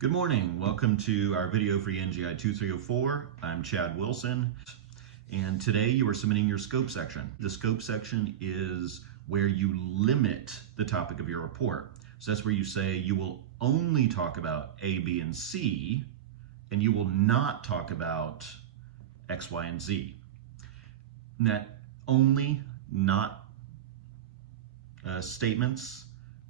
Good morning. Welcome to our video for NGI 2304. I'm Chad Wilson, and today you are submitting your scope section. The scope section is where you limit the topic of your report. So that's where you say you will only talk about A, B, and C, and you will not talk about X, Y, and Z. And that only, not statements,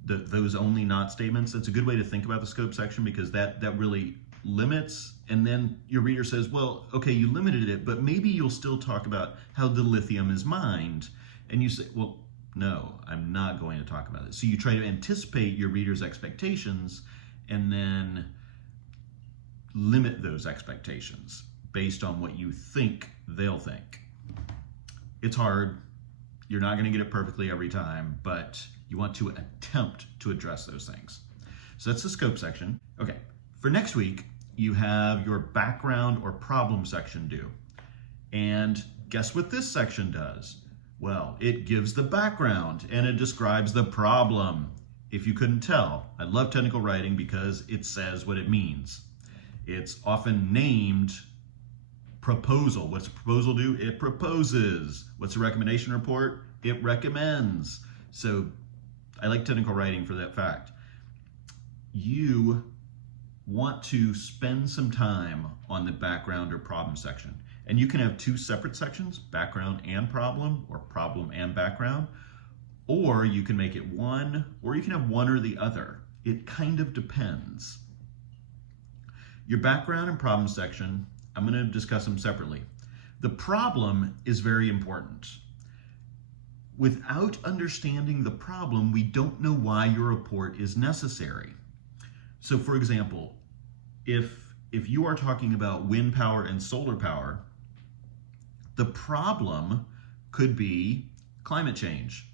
those only not statements, that's a good way to think about the scope section, because that really limits. And then your reader says, well, okay, you limited it, but maybe you'll still talk about how the lithium is mined. And you say, well, no, I'm not going to talk about it. So you try to anticipate your reader's expectations and then limit those expectations based on what you think they'll think. It's hard. You're not going to get it perfectly every time, but you want to attempt to address those things. So that's the scope section. Okay, for next week, you have your background or problem section due. And guess what this section does? Well, it gives the background and it describes the problem. If you couldn't tell, I love technical writing because it says what it means. It's often named proposal. What's a proposal do? It proposes. What's a recommendation report? It recommends. So I like technical writing for that fact. You want to spend some time on the background or problem section. And you can have two separate sections, background and problem, or problem and background. Or you can make it one, or you can have one or the other. It kind of depends. Your background and problem section, I'm going to discuss them separately. The problem is very important. Without understanding the problem, we don't know why your report is necessary. So for example, if you are talking about wind power and solar power, the problem could be climate change,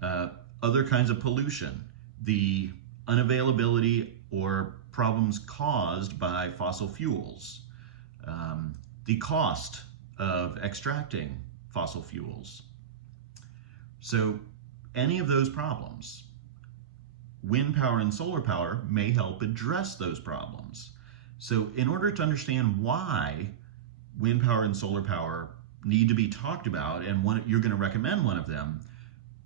other kinds of pollution, the unavailability or problems caused by fossil fuels, the cost of extracting fossil fuels. So any of those problems, wind power and solar power may help address those problems. So in order to understand why wind power and solar power need to be talked about, and you're going to recommend one of them,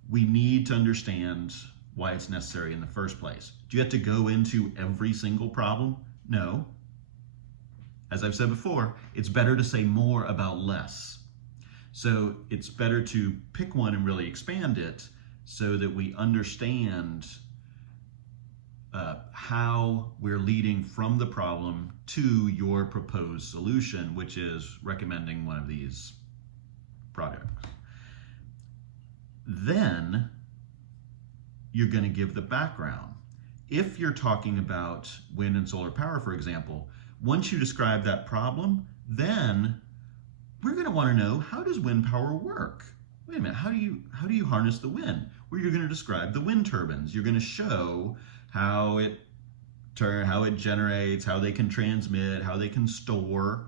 we need to understand why it's necessary in the first place. Do you have to go into every single problem? No. As I've said before, it's better to say more about less. So it's better to pick one and really expand it so that we understand how we're leading from the problem to your proposed solution, which is recommending one of these projects. Then you're going to give the background. If you're talking about wind and solar power, for example, once you describe that problem, then we're going to want to know, how does wind power work? Wait a minute, how do you harness the wind? Well, you're going to describe the wind turbines. You're going to show how it generates, how they can transmit, how they can store.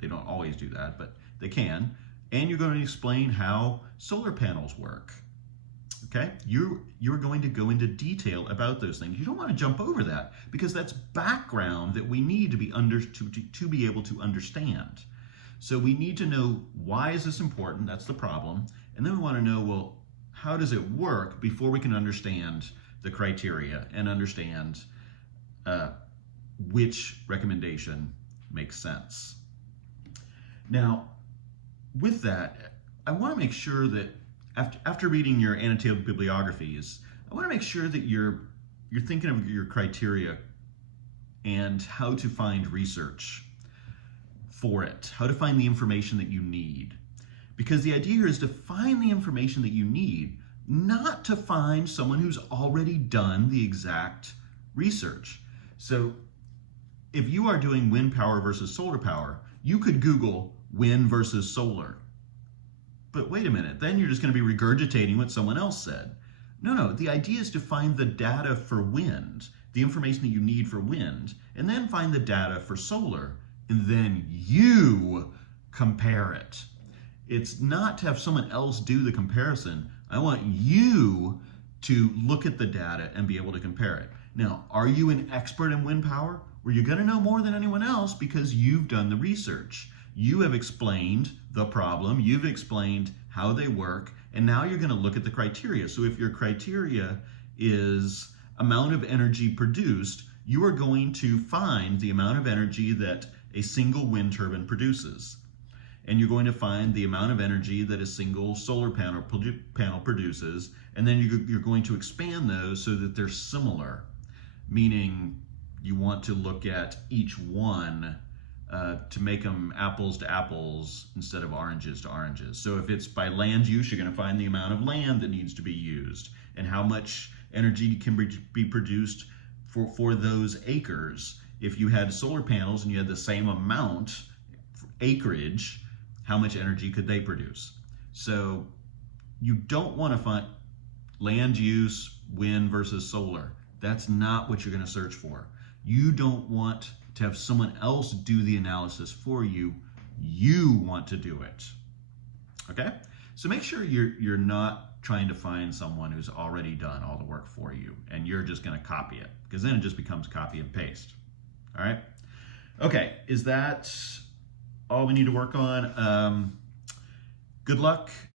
They don't always do that, but they can. And you're going to explain how solar panels work. Okay, you're going to go into detail about those things. You don't want to jump over that, because that's background that we need to be able to understand. So we need to know, why is this important? That's the problem. And then we want to know, well, how does it work before we can understand the criteria and understand which recommendation makes sense. Now, with that, I want to make sure that after reading your annotated bibliographies, I want to make sure that you're thinking of your criteria and how to find research for it, how to find the information that you need. Because the idea here is to find the information that you need, not to find someone who's already done the exact research. So if you are doing wind power versus solar power, you could Google wind versus solar. But wait a minute, then you're just going to be regurgitating what someone else said. No, the idea is to find the data for wind, the information that you need for wind, and then find the data for solar, and then you compare it. It's not to have someone else do the comparison. I want you to look at the data and be able to compare it. Now, are you an expert in wind power? Well, you're going to know more than anyone else because you've done the research. You have explained the problem, you've explained how they work, and now you're going to look at the criteria. So if your criteria is amount of energy produced, you are going to find the amount of energy that a single wind turbine produces. And you're going to find the amount of energy that a single solar panel produces, and then you're going to expand those so that they're similar, meaning you want to look at each one to make them apples to apples instead of oranges to oranges. So if it's by land use, you're going to find the amount of land that needs to be used and how much energy can be produced for those acres. If you had solar panels and you had the same amount acreage, how much energy could they produce? So you don't want to find land use, wind versus solar. That's not what you're going to search for. You don't want to have someone else do the analysis for you. You want to do it. Okay? So make sure you're not trying to find someone who's already done all the work for you and you're just going to copy it, because then it just becomes copy and paste. All right? Okay, is that all we need to work on? Good luck.